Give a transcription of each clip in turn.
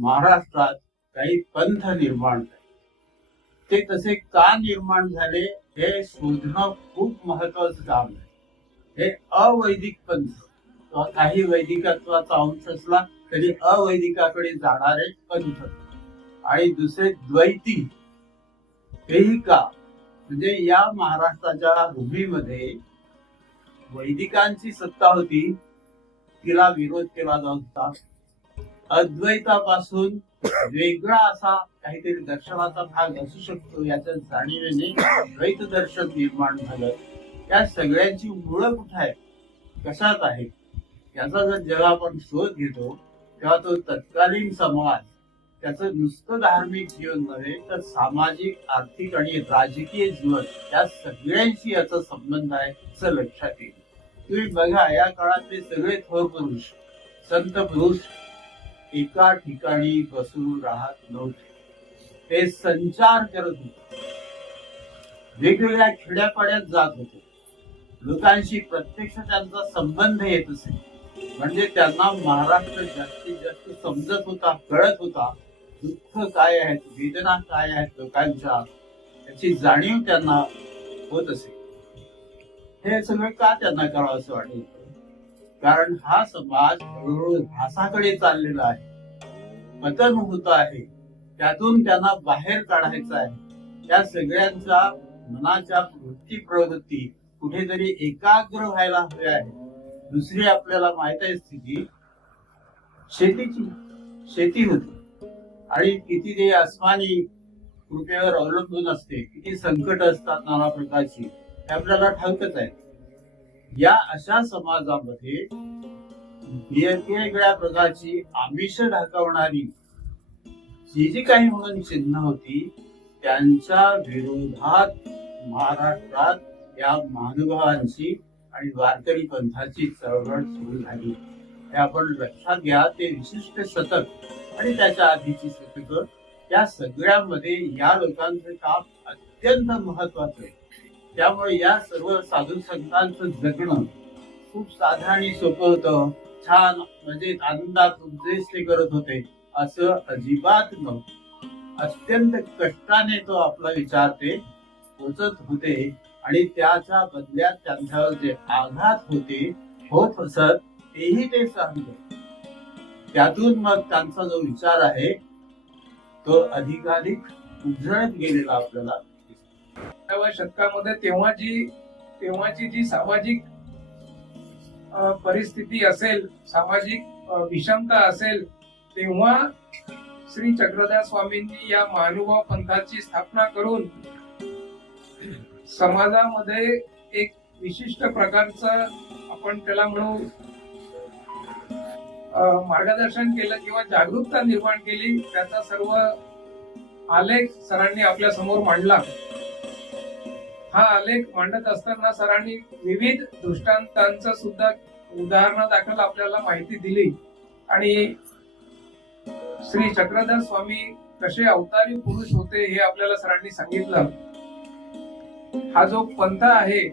महाराष्ट्रात काही पंथ निर्माण झाले. ते तसे का निर्माण झाले हे शोधणं खूप महत्वाचं काम आहे. हे अवैदिक पंथ काही वैदिकत्वाचा अंश असला तरी अवैदिकाकडे जाणारे पंथ. आणि दुसरे द्वैती हेही का? म्हणजे या महाराष्ट्राच्या भूमीमध्ये वैदिकांची सत्ता होती तिला विरोध केला जात होता. अद्वैतापासून वेगळा असा काहीतरी दर्शनाचा भाग असू शकतो याच्या जाणीवेने द्वैत दर्शन निर्माण झालं. या सगळ्यांची मुळं कुठं आहे? कशात आहे? याचा जर जेव्हा आपण शोध घेतो तेव्हा तो तत्कालीन समाज त्याचं नुसतं धार्मिक जीवन नव्हे तर सामाजिक आर्थिक आणि राजकीय जीवन या सगळ्यांशी याचा संबंध आहे असं लक्षात येईल. तुम्ही बघा या काळातले सगळे थोर पुरुष संत पुरुष एका ठिकाणी बसून राहत नव्हते. ते संचार करत होते. वेगवेगळ्या खेड्यापाड्यात जात होते. लोकांशी प्रत्यक्ष त्यांचा संबंध येत असे. म्हणजे त्यांना महाराष्ट्र जास्तीत जास्त समजत होता कळत होता दुःख काय आहेत वेदना काय आहेत लोकांच्या याची जाणीव त्यांना होत असे. हे सगळं का त्यांना करावं असं वाटत होतं? कारण हा समाज हळूहळू भासाकडे चाललेला आहे. पतन होत आहे. त्यातून त्यांना बाहेर काढायचं आहे. त्या सगळ्यांच्या मनाच्या वृत्ती प्रवृत्ती कुठेतरी एकाग्र व्हायला हव्या आहे. दुसरी आपल्याला माहीत आहे स्थिती शेतीची. शेती होती. आणि किती ते आसमानी कृपेवर अवलंबून असते. किती संकट असतात नाना प्रकारची. हे आपल्याला ठाऊकच आहे. या अशा समाजामध्ये वेगवेगळ्या प्रकारची आमिष ढाकवणारी जी जी काही म्हणून चिन्ह होती त्यांच्या विरोधात महाराष्ट्रात या महानुभावांची आणि वारकरी पंथाची चळवळ सुरू झाली. हे आपण लक्षात घ्या ते विशिष्ट शतक आणि त्याच्या आधीची शतक या सगळ्यामध्ये या लोकांचं काम अत्यंत महत्वाचं आहे. त्यामुळे या सर्व साधू संतांचं जगणं खूप साधं आणि सोपं होतं. छान म्हणजे आनंदात उपदेश ते करत होते. असं अजिबात नव्हतं. अत्यंत कष्टाने तो आपला विचार ते पोचत होते आणि त्याच्या बदल्यात त्यांच्यावर जे आघात होते होत असत तेही ते सहन त्यातून मग त्यांचा जो विचार आहे तो अधिकाधिक उजळत गेलेला आपल्याला विसाव्या शतकामध्ये तेव्हा जी तेव्हाची जी सामाजिक परिस्थिती असेल सामाजिक विषमता असेल तेव्हा श्री चक्रधर स्वामींनी या महानुभाव पंथाची स्थापना करून समाजामध्ये एक विशिष्ट प्रकारचं आपण त्याला म्हणू मार्गदर्शन केलं किंवा जागरूकता निर्माण केली त्याचा सर्व आलेख सरांनी आपल्यासमोर मांडला. हा आलेख मांडत असताना सरांनी विविध दृष्टांतांचं सुद्धा उदाहरणं दाखल आपल्याला माहिती दिली. आणि श्री चक्रधर स्वामी कसे अवतारी पुरुष होते हे आपल्याला सरांनी सांगितलं. हा जो पंथ आहे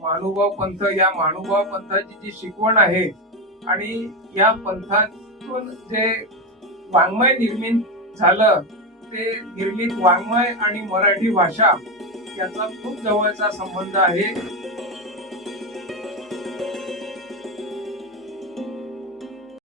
महानुभाव पंथ या महानुभाव पंथाची जी शिकवण आहे आणि या पंथातून जे वाङ्मय निर्मित झालं ते निर्मित वाङ्मय आणि मराठी भाषा याचा खूप जवळचा संबंध आहे.